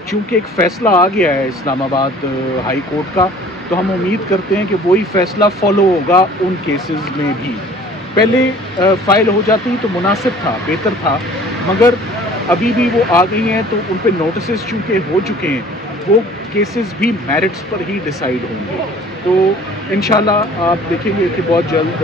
चूँकि एक फ़ैसला आ गया है इस्लामाबाद हाई कोर्ट का, तो हम उम्मीद करते हैं कि वही फ़ैसला फ़ॉलो होगा उन केसेस में भी। पहले फ़ाइल हो जाती तो मुनासिब था, बेहतर था, मगर अभी भी वो आ गई हैं तो उन पे नोटिस चूँकि हो चुके हैं, वो केसेस भी मेरिट्स पर ही डिसाइड होंगे। तो इंशाल्लाह आप देखेंगे कि बहुत जल्द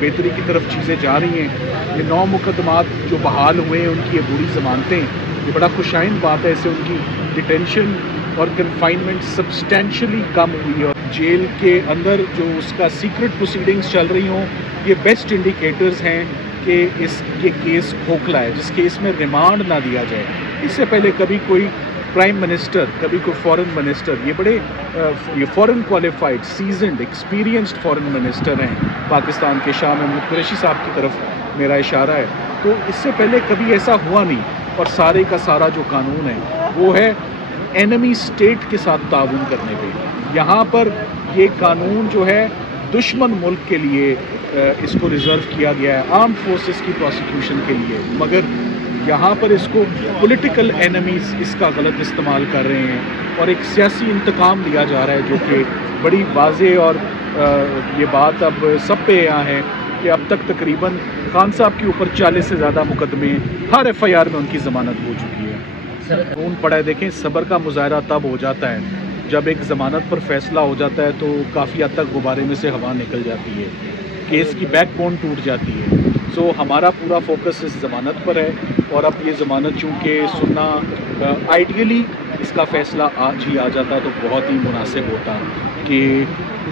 बेहतरी की तरफ चीज़ें जा रही हैं। ये 9 मुकदमात जो बहाल हुए हैं, उनकी ये बुरी ज़मानतें, ये बड़ा खुशाइन बात है। इससे उनकी डिटेंशन और कन्फाइनमेंट सब्सटेंशली कम हुई है और जेल के अंदर जो उसका सीक्रेट प्रोसीडिंग्स चल रही हों, ये बेस्ट इंडिकेटर्स हैं कि ये केस खोखला है, जिस केस में रिमांड ना दिया जाए। इससे पहले कभी कोई प्राइम मिनिस्टर, कभी कोई फॉरेन मिनिस्टर, ये foreign qualified, seasoned, experienced foreign minister हैं पाकिस्तान के। शाह महमूद कुरैशी साहब की तरफ मेरा इशारा है। तो इससे पहले कभी ऐसा हुआ नहीं, और सारे का सारा जो कानून है वो है एनिमी स्टेट के साथ ताउन करने पे। यहाँ पर ये कानून जो है दुश्मन मुल्क के लिए इसको रिज़र्व किया गया है, आर्म्ड फोर्सेस की प्रोसिक्यूशन के लिए, मगर यहाँ पर इसको पॉलिटिकल एनिमीज़ इसका गलत इस्तेमाल कर रहे हैं और एक सियासी इंतकाम लिया जा रहा है, जो कि बड़ी वाज़ेह। और ये बात अब सब पे यहाँ है कि अब तक तकरीबन खान साहब के ऊपर 40 से ज़्यादा मुकदमे, हर FIR में उनकी ज़मानत हो चुकी है। खून पड़ा है। देखें, सब्र का मुजाहरा तब हो जाता है जब एक ज़मानत पर फैसला हो जाता है, तो काफ़ी हद तक गुब्बारे में से हवा निकल जाती है, केस की बैकबोन टूट जाती है। सो हमारा पूरा फोकस इस ज़मानत पर है, और अब ये ज़मानत चूँकि सुनना आइडियली इसका फ़ैसला आज ही आ जाता तो बहुत ही मुनासिब होता कि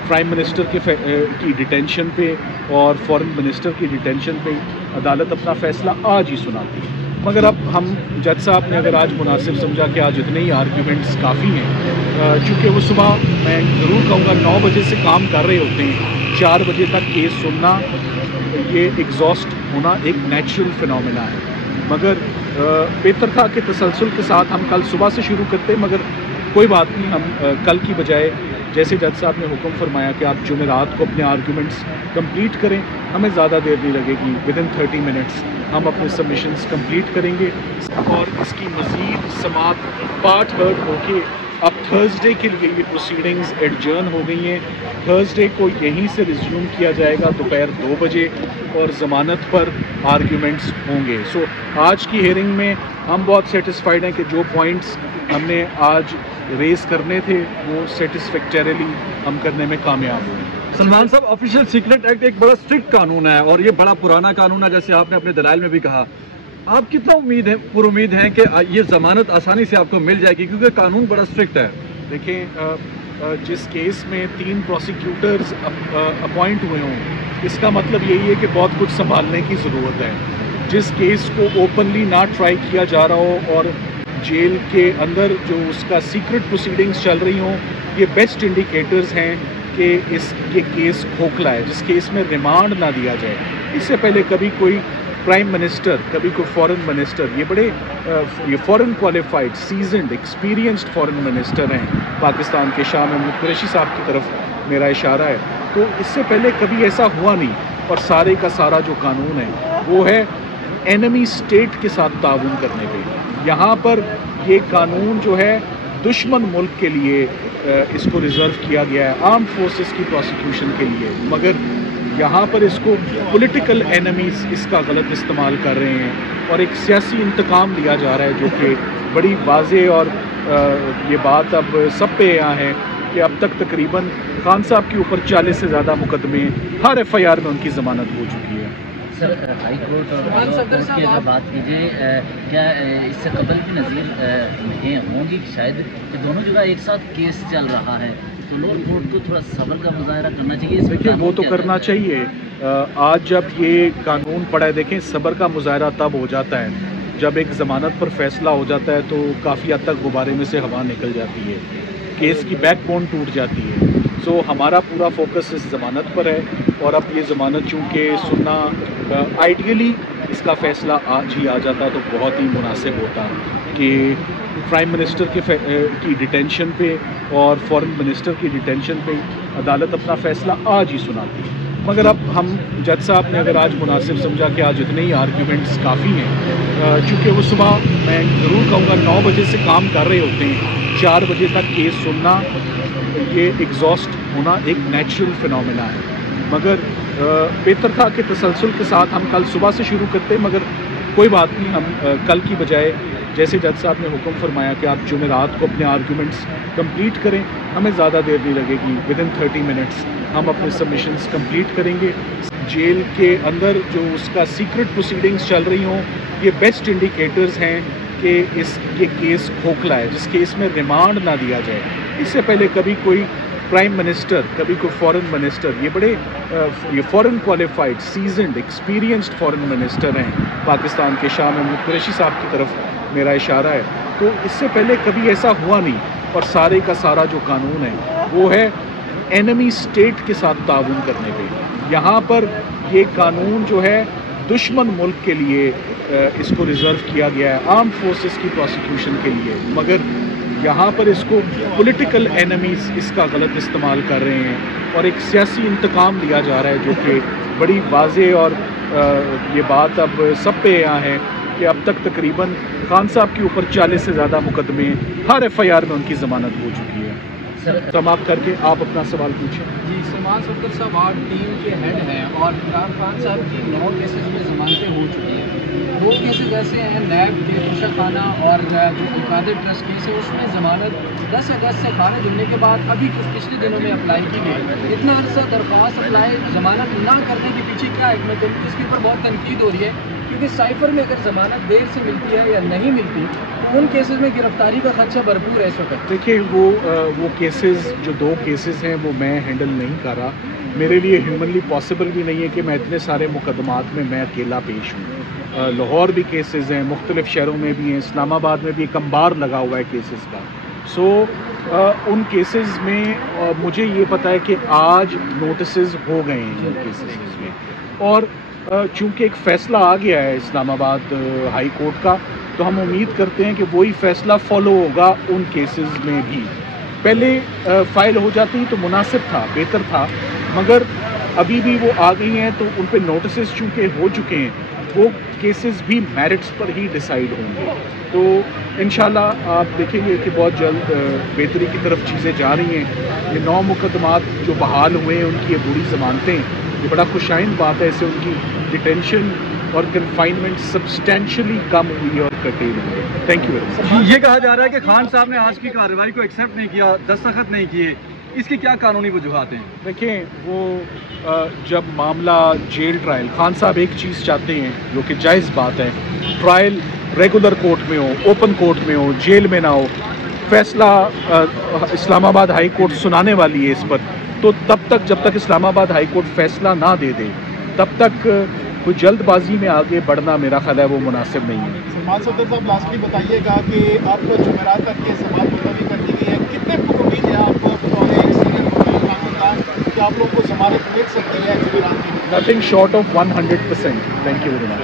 प्राइम मिनिस्टर की डिटेंशन पे और फॉरेन मिनिस्टर की डिटेंशन पे अदालत अपना फ़ैसला आज ही सुनाती। मगर अब हम जज साहब ने अगर आज मुनासिब समझा कि आज इतने ही आर्ग्यूमेंट्स काफ़ी हैं, चूँकि वो सुबह, मैं ज़रूर कहूँगा, 9 बजे से काम कर रहे होते हैं, 4 बजे तक केस सुनना, ये एग्जॉस्ट होना एक नेचुरल फिनोमेना है। मगर बेहतर था कि तसलसल के साथ हम कल सुबह से शुरू करते, मगर कोई बात नहीं, हम कल की बजाय जैसे जज साहब ने हुक्म फरमाया कि आप जुमेरात को अपने आर्ग्यूमेंट्स कंप्लीट करें, हमें ज़्यादा देर नहीं लगेगी, विदिन 30 मिनट्स हम अपने सबमिशंस कंप्लीट करेंगे और इसकी मज़ीद समात पार्ट हर्ड होके अब थर्सडे के लिए ये प्रोसीडिंग्स एडजर्न हो गई हैं। थर्सडे को यहीं से रिज्यूम किया जाएगा दोपहर 2 बजे, और ज़मानत पर आर्ग्यूमेंट्स होंगे। सो आज की हेयरिंग में हम बहुत सेटिस्फाइड हैं कि जो पॉइंट्स हमने आज रेस करने थे वो सेटिस्फैक्टरीली हम करने में कामयाब हुए। सलमान साहब, ऑफिशियल सीक्रेट एक्ट एक बड़ा स्ट्रिक्ट कानून है और ये बड़ा पुराना कानून है, जैसे आपने अपने दलाइल में भी कहा। आप कितना पुरुमीद हैं कि ये ज़मानत आसानी से आपको मिल जाएगी, क्योंकि कानून बड़ा स्ट्रिक्ट है? देखें, जिस केस में 3 प्रोसिक्यूटर्स अपॉइंट हुए हों, इसका मतलब यही है कि बहुत कुछ संभालने की ज़रूरत है। जिस केस को ओपनली ना ट्राई किया जा रहा हो और जेल के अंदर जो उसका सीक्रेट प्रोसीडिंग्स चल रही हों, ये बेस्ट इंडिकेटर्स हैं कि ये केस खोखला है, जिस केस में रिमांड ना दिया जाए। इससे पहले कभी कोई प्राइम मिनिस्टर, कभी कोई फॉरेन मिनिस्टर, ये foreign qualified, seasoned, experienced foreign minister हैं पाकिस्तान के। शाह महमूद कुरैशी साहब की तरफ मेरा इशारा है। तो इससे पहले कभी ऐसा हुआ नहीं, और सारे का सारा जो कानून है वो है एनिमी स्टेट के साथ ताउन करने पे। यहाँ पर ये कानून जो है दुश्मन मुल्क के लिए इसको रिज़र्व किया गया है, आर्म्ड फोर्सेस की प्रोसिक्यूशन के लिए, मगर यहाँ पर इसको पॉलिटिकल एनिमीज़ इसका गलत इस्तेमाल कर रहे हैं और एक सियासी इंतकाम लिया जा रहा है, जो कि बड़ी वाज़ेह। और ये बात अब सब पे यहाँ है कि अब तक तकरीबन खान साहब के ऊपर 40 से ज़्यादा मुकदमे, हर FIR में उनकी ज़मानत हो चुकी है। सर, हाई कोर्ट और कोर्ट की अगर बात कीजिए, क्या इससे कबल भी नज़ीर होंगी शायद कि दोनों जगह एक साथ केस चल रहा है, तो लोअर कोर्ट को थोड़ा सब्र का मुजाहरा करना चाहिए? देखिए, वो तो करना चाहिए। आज जब ये कानून पड़ा है, देखें, सब्र का मुजाहरा तब हो जाता है जब एक ज़मानत पर फैसला हो जाता है, तो काफ़ी हद तक गुब्बारे में से हवा निकल जाती है, केस की बैकबोन टूट जाती है। सो हमारा पूरा फोकस इस ज़मानत पर है, और अब ये ज़मानत चूँकि सुनना आइडियली इसका फ़ैसला आज ही आ जाता तो बहुत ही मुनासिब होता कि प्राइम मिनिस्टर की डिटेंशन पे और फॉरेन मिनिस्टर की डिटेंशन पे अदालत अपना फ़ैसला आज ही सुनाती। مگر اب ہم جج صاحب نے اگر آج مناسب سمجھا کہ آج اتنے ہی آرگیومنٹس کافی ہیں، چونکہ وہ صبح میں ضرور کہوں گا 9 بجے سے کام کر رہے ہوتے ہیں، 4 بجے تک کیس سننا، یہ ایگزاسٹ ہونا ایک نیچرل فنومینا ہے، مگر بہتر تھا کہ تسلسل کے ساتھ ہم کل صبح سے شروع کرتے، مگر کوئی بات نہیں، ہم کل کی بجائے جیسے جج صاحب نے حکم فرمایا کہ آپ جمعرات کو اپنے آرگیومنٹس کمپلیٹ کریں، ہمیں زیادہ دیر نہیں لگے گی، ودن 30 منٹس ہم اپنے سبمیشنز کمپلیٹ کریں گے۔ جیل کے اندر جو اس کا سیکرٹ پروسیڈنگز چل رہی ہوں، یہ بیسٹ انڈیکیٹرز ہیں کہ یہ کیس کھوکھلا ہے، جس کیس میں ریمانڈ نہ دیا جائے۔ اس سے پہلے کبھی کوئی پرائم منسٹر، کبھی کوئی فورن منسٹر، یہ فورن کوالیفائڈ سیزنڈ ایکسپیرینسڈ فورن منسٹر ہیں پاکستان کے، شاہ محمود قریشی صاحب کی طرف میرا اشارہ ہے، تو اس سے پہلے کبھی ایسا ہوا نہیں، اور سارے کا سارا جو قانون ہے وہ ہے اینمی اسٹیٹ کے ساتھ تعاون کرنے پہ۔ یہاں پر یہ قانون جو ہے دشمن ملک کے لیے اس کو ریزرو کیا گیا ہے، آرم فورسز کی پروسیکیوشن کے لیے، مگر یہاں پر اس کو پولیٹیکل اینمیز اس کا غلط استعمال کر رہے ہیں، اور ایک سیاسی انتقام لیا جا رہا ہے، جو کہ بڑی واضح، اور یہ بات اب سب پہ یہاں ہے کہ اب تک تقریباً خان صاحب کے اوپر 40 سے زیادہ مقدمے، ہر FIR میں ان کی ضمانت ہو چکی ہے۔ سماپت کر کے آپ اپنا سوال پوچھیں۔ جی، سلمان صفدر صاحب آپ ٹیم کے ہیڈ ہیں، اور عمران خان صاحب کی 9 کیسز میں ضمانتیں ہو چکی ہیں، 2 کیسز ایسے ہیں نیب کے توشہ خانہ اور جو القادر ٹرسٹ کیس ہے، اس میں ضمانت 10 اگست سے خارج ہونے کے بعد ابھی کچھ پچھلے دنوں میں اپلائی کی گئی۔ اتنا عرصہ درخواست اپلائی ضمانت نہ کرنے کے پیچھے کیا حکمت ہے؟ اس کے اوپر بہت تنقید ہو رہی ہے، کیونکہ سائفر میں اگر ضمانت دیر سے ملتی ہے یا نہیں ملتی، ان کیسز میں گرفتاری کا خدشہ بھرپور ہے اس وقت۔ دیکھیے، وہ کیسز جو 2 کیسز ہیں وہ میں ہینڈل نہیں کر رہا، میرے لیے ہیومنلی پاسبل بھی نہیں ہے کہ میں اتنے سارے مقدمات میں اکیلا پیش ہوں۔ لاہور بھی کیسز ہیں، مختلف شہروں میں بھی ہیں، اسلام آباد میں بھی ایک انبار لگا ہوا ہے کیسز کا، ان کیسز میں مجھے یہ پتہ ہے کہ آج نوٹسز ہو گئے ہیں ان کیسز میں، اور چونکہ ایک فیصلہ آ گیا ہے اسلام آباد ہائی کورٹ کا، تو ہم امید کرتے ہیں کہ وہی فیصلہ فالو ہوگا ان کیسز میں بھی۔ پہلے فائل ہو جاتی تو مناسب تھا، بہتر تھا، مگر ابھی بھی وہ آ گئی ہیں تو ان پہ نوٹسز چونکہ ہو چکے ہیں، وہ کیسز بھی میرٹس پر ہی ڈیسائیڈ ہوں گے، تو انشاءاللہ آپ دیکھیں گے کہ بہت جلد بہتری کی طرف چیزیں جا رہی ہیں۔ یہ 9 مقدمات جو بحال ہوئے ہیں، ان کی یہ بڑی ضمانتیں، یہ بڑا خوشائند بات ہے، اس سے ان کی ڈیٹینشن اور کنفائنمنٹ سبسٹینشلی کم ہوئی اور کرٹیل ہوئی۔ Thank you very much. یہ کہا جا رہا ہے کہ خان صاحب نے آج کی کارروائی کو ایکسیپٹ نہیں کیا، دستخط نہیں کیے، اس کی کیا قانونی وجوہات ہیں؟ دیکھیں، وہ جب معاملہ جیل ٹرائل، خان صاحب ایک چیز چاہتے ہیں جو کہ جائز بات ہے، ٹرائل ریگولر کورٹ میں ہو، اوپن کورٹ میں ہو، جیل میں نہ ہو، فیصلہ اسلام آباد ہائی کورٹ سنانے والی ہے اس پر، تو تب تک جب تک اسلام آباد ہائی کورٹ فیصلہ نہ دے دے تب تک کوئی جلد بازی میں آگے بڑھنا میرا خیال ہے وہ مناسب نہیں ہے۔ سلمان صفدر صاحب، لاسٹلی بتائیے گا کہ آپ کو جمعرات تک یہ سماعت ملتوی کر دی گئی ہے، کتنے امید ہے آپ کو بطور ایک سینئر قانون دان کہ آپ لوگوں کو ضمانت مل سکتی ہے جمعرات کی؟ Nothing short of 100%۔ Thank you very much.